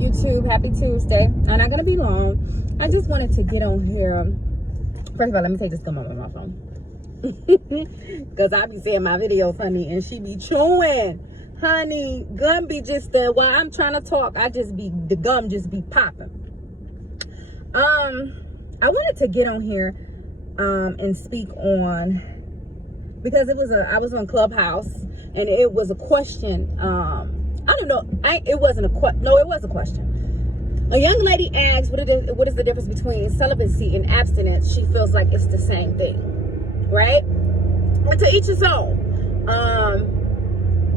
YouTube? Happy Tuesday. I'm not gonna be long. I just wanted to get on here. First of all, let me take this gum on my phone. Because I be seeing my videos, honey, and she be chewing. Honey, gum be just there while I'm trying to talk. The gum just be popping. I wanted to get on here and speak on, because I was on Clubhouse and it was a question. I don't know. It was a question. A young lady asked, what is the difference between celibacy and abstinence? She feels like it's the same thing, right? But to each his own.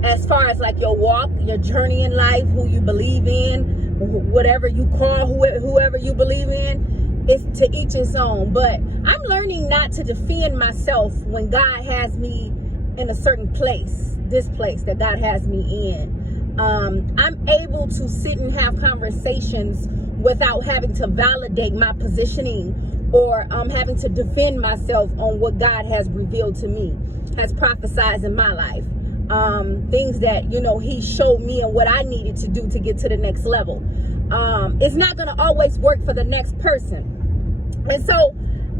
As far as like your walk, your journey in life, who you believe in, whatever you call whoever you believe in, it's to each his own. But I'm learning not to defend myself when God has me in a certain place, this place that God has me in. I'm able to sit and have conversations without having to validate my positioning or having to defend myself on what God has revealed to me, has prophesied in my life. Things that, he showed me and what I needed to do to get to the next level. It's not going to always work for the next person. And so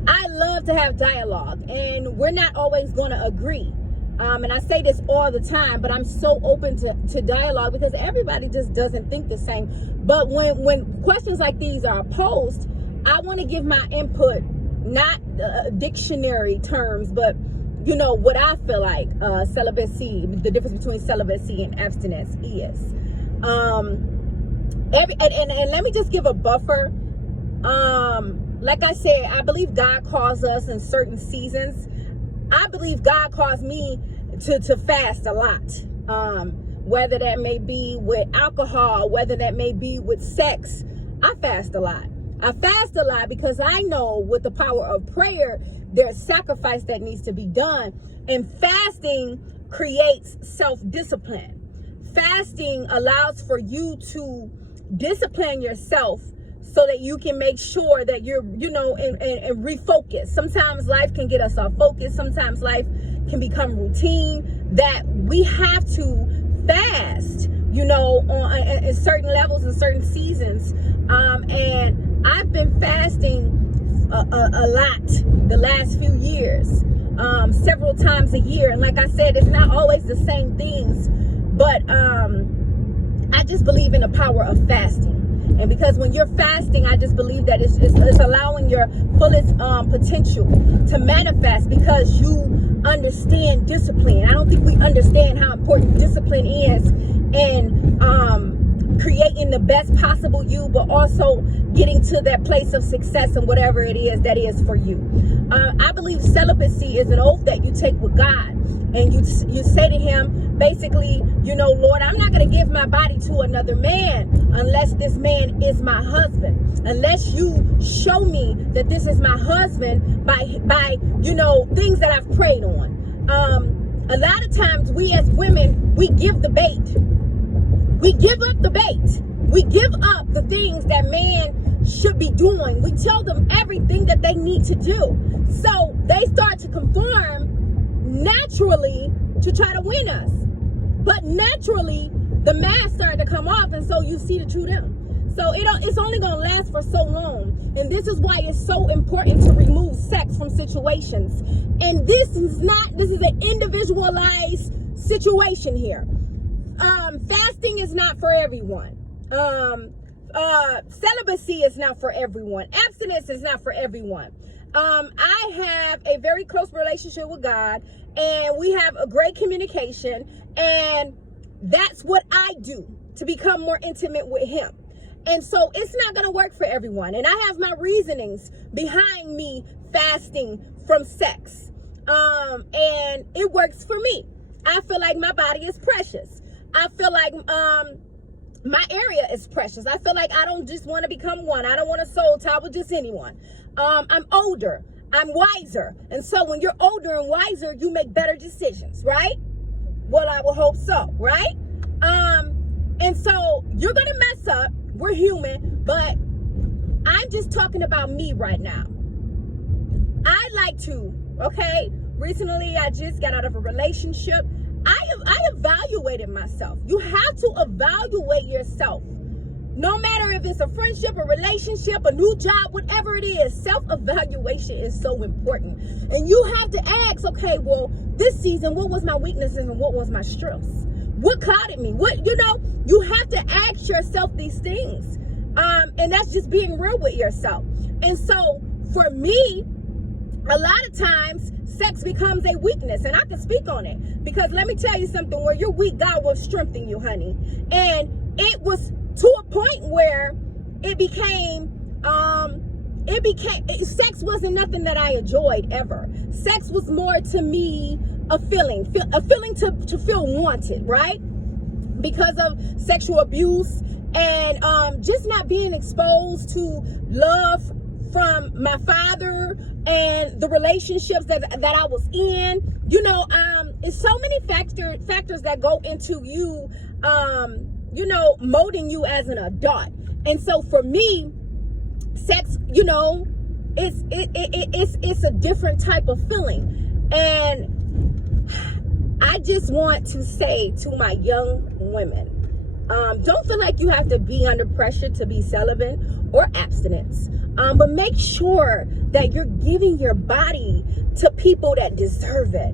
I love to have dialogue, and we're not always going to agree. And I say this all the time, but I'm so open to dialogue because everybody just doesn't think the same. But when questions like these are posed, I want to give my input, not dictionary terms, but what I feel like celibacy, the difference between celibacy and abstinence is. And let me just give a buffer. Like I said, I believe God calls us in certain seasons. I believe God calls me to fast a lot. Whether that may be with alcohol, whether that may be with sex, I fast a lot. I fast a lot because I know with the power of prayer, there's sacrifice that needs to be done. And fasting creates self-discipline. Fasting allows for you to discipline yourself so that you can make sure that you're, and refocus. Sometimes life can get us off focus. Sometimes life can become routine, that we have to fast, on in certain levels and certain seasons. And I've been fasting a lot the last few years, several times a year. And like I said, it's not always the same things, but I just believe in the power of fasting. And because when you're fasting, I just believe that it's allowing your fullest potential to manifest, because you understand discipline. I don't think we understand how important discipline is in creating the best possible you, but also getting to that place of success and whatever it is that is for you. I believe celibacy is an oath that you take with God, and you say to him, basically, Lord, I'm not going to give my body to another man unless this man is my husband. Unless you show me that this is my husband by things that I've prayed on. A lot of times we as women, we give the bait. We give up the bait. We give up the things that man should be doing. We tell them everything that they need to do. So they start to conform naturally to try to win us. But naturally, the mask started to come off, and so you see the true them. So it's only going to last for so long. And this is why it's so important to remove sex from situations. And this is an individualized situation here. Fasting is not for everyone. Celibacy is not for everyone. Abstinence is not for everyone. I have a very close relationship with God, and we have a great communication, and that's what I do to become more intimate with him. And so it's not going to work for everyone. And I have my reasonings behind me fasting from sex. And it works for me. I feel like my body is precious. I feel like my area is precious. I feel like I don't just want to become one. I don't want to soul tie with just anyone. I'm older. I'm wiser. And so when you're older and wiser, you make better decisions, right? Well, I will hope so, right? And so you're going to mess up. We're human, but I'm just talking about me right now. I like to, okay? Recently, I just got out of a relationship. I evaluated myself. You have to evaluate yourself. No matter if it's a friendship, a relationship, a new job, whatever it is, self-evaluation is so important. And you have to ask, okay, well, this season, what was my weaknesses and what was my strengths? What clouded me? You have to ask yourself these things. And that's just being real with yourself. And so for me, a lot of times sex becomes a weakness, and I can speak on it, because let me tell you something, where you're weak, God will strengthen you, honey. And it was to a point where sex wasn't nothing that I enjoyed ever. Sex was more to me a feeling to feel wanted, right? Because of sexual abuse and just not being exposed to love from my father and the relationships that I was in. It's so many factors that go into you, molding you as an adult. And so for me, sex, it's a different type of feeling. And I just want to say to my young women, don't feel like you have to be under pressure to be celibate or abstinence. But make sure that you're giving your body to people that deserve it.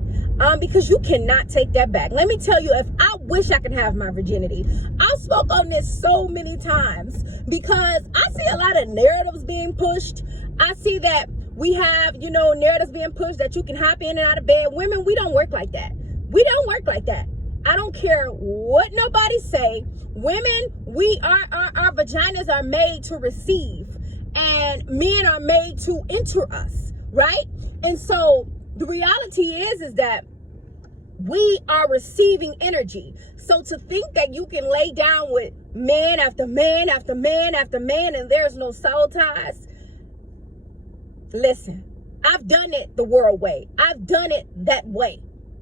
Because you cannot take that back. Let me tell you, if I wish I could have my virginity, I spoke on this so many times, because I see a lot of narratives being pushed. I see that we have, narratives being pushed that you can hop in and out of bed. Women, we don't work like that. We don't work like that. I don't care what nobody say. Women, our vaginas are made to receive, and men are made to enter us, right? And so the reality is that we are receiving energy. So to think that you can lay down with man after man after man after man and there's no soul ties, listen, I've done it the world way. I've done it that way.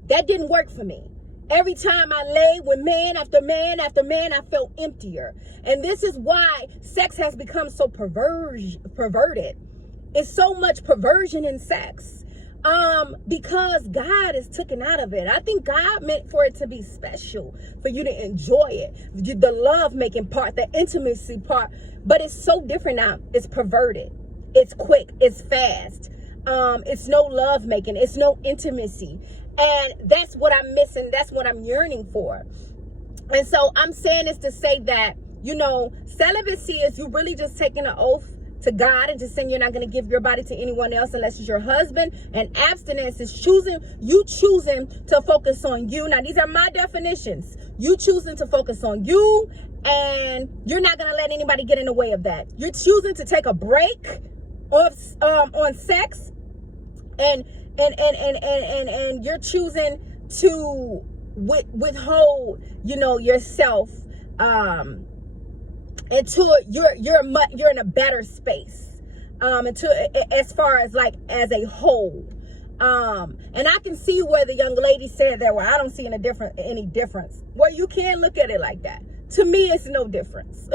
That didn't work for me. Every time I lay with man after man after man, I felt emptier. And this is why sex has become so perverted. It's so much perversion in sex. Because God is taken out of it. I think God meant for it to be special, for you to enjoy it, the love making part, the intimacy part. But it's so different now. It's perverted. It's quick. It's fast. It's no love making. It's no intimacy. And that's what I'm missing. That's what I'm yearning for. And so I'm saying this to say that, celibacy is you really just taking an oath to God and just saying you're not going to give your body to anyone else unless it's your husband. And abstinence is choosing to focus on you. Now, these are my definitions. You choosing to focus on you, and you're not going to let anybody get in the way of that. You're choosing to take a break on sex, and you're choosing to withhold, yourself, until you're in a better space, as far as as a whole. And I can see where the young lady said that, well, I don't see any difference. Well, you can look at it like that. To me, it's no difference.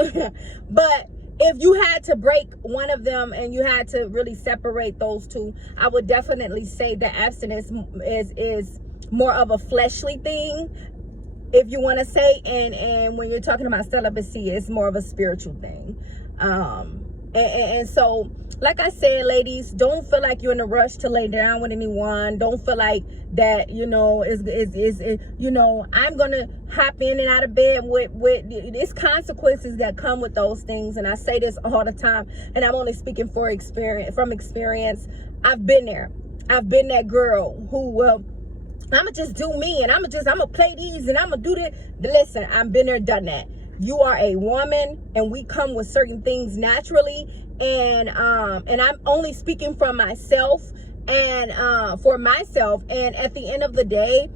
But if you had to break one of them and you had to really separate those two, I would definitely say that abstinence is more of a fleshly thing, if you want to say, and when you're talking about celibacy, it's more of a spiritual thing. And so, like I said, ladies, don't feel like you're in a rush to lay down with anyone. Don't feel like that, I'm going to hop in and out of bed with there's consequences that come with those things. And I say this all the time, and I'm only speaking from experience. I've been there. I've been that girl who, I'm going to just do me, and I'm going to play these, and I'm going to do this. Listen, I've been there, done that. You are a woman, and we come with certain things naturally, and I'm only speaking from myself and for myself. And at the end of the day,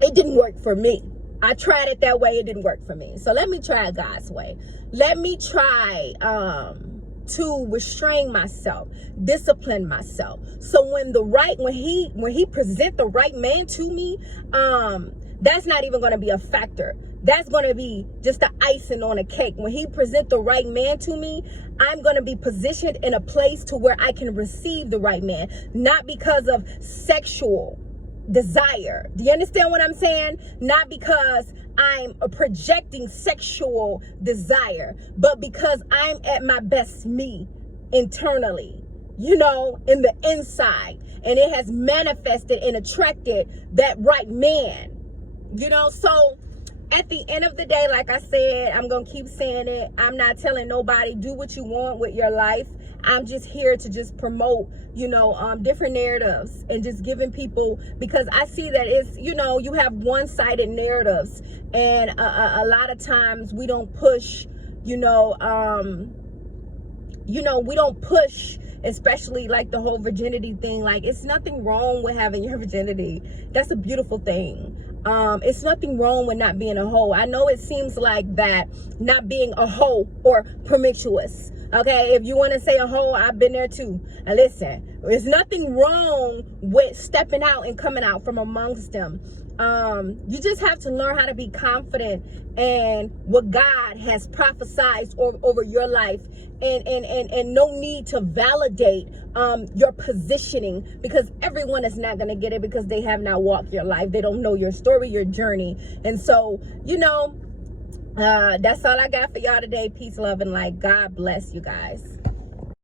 it didn't work for me. I tried it that way. It didn't work for me. So let me try God's way. Let me try to restrain myself, discipline myself. So when he present the right man to me, that's not even going to be a factor. That's going to be just the icing on a cake. When he present the right man to me, I'm going to be positioned in a place to where I can receive the right man, not because of sexual desire. Do you understand what I'm saying? Not because I'm projecting sexual desire, but because I'm at my best me internally, you know, in the inside, and it has manifested and attracted that right man, you know. So at the end of the day, like I said, I'm going to keep saying it. I'm not telling nobody do what you want with your life. I'm just here to just promote, you know, different narratives and just giving people, because I see that it's, you know, you have one-sided narratives, and a lot of times we don't push, we don't push, especially like the whole virginity thing. Like, it's nothing wrong with having your virginity. That's a beautiful thing. It's nothing wrong with not being a hoe. I know it seems like that not being a hoe or promiscuous. Okay, if you want to say a hoe, I've been there too. And listen, there's nothing wrong with stepping out and coming out from amongst them. You just have to learn how to be confident in what God has prophesied over your life, and no need to validate your positioning, because everyone is not going to get it, because they have not walked your life. They don't know your story, your journey. And so, you know, that's all I got for y'all today. Peace, love, and light. God bless you guys.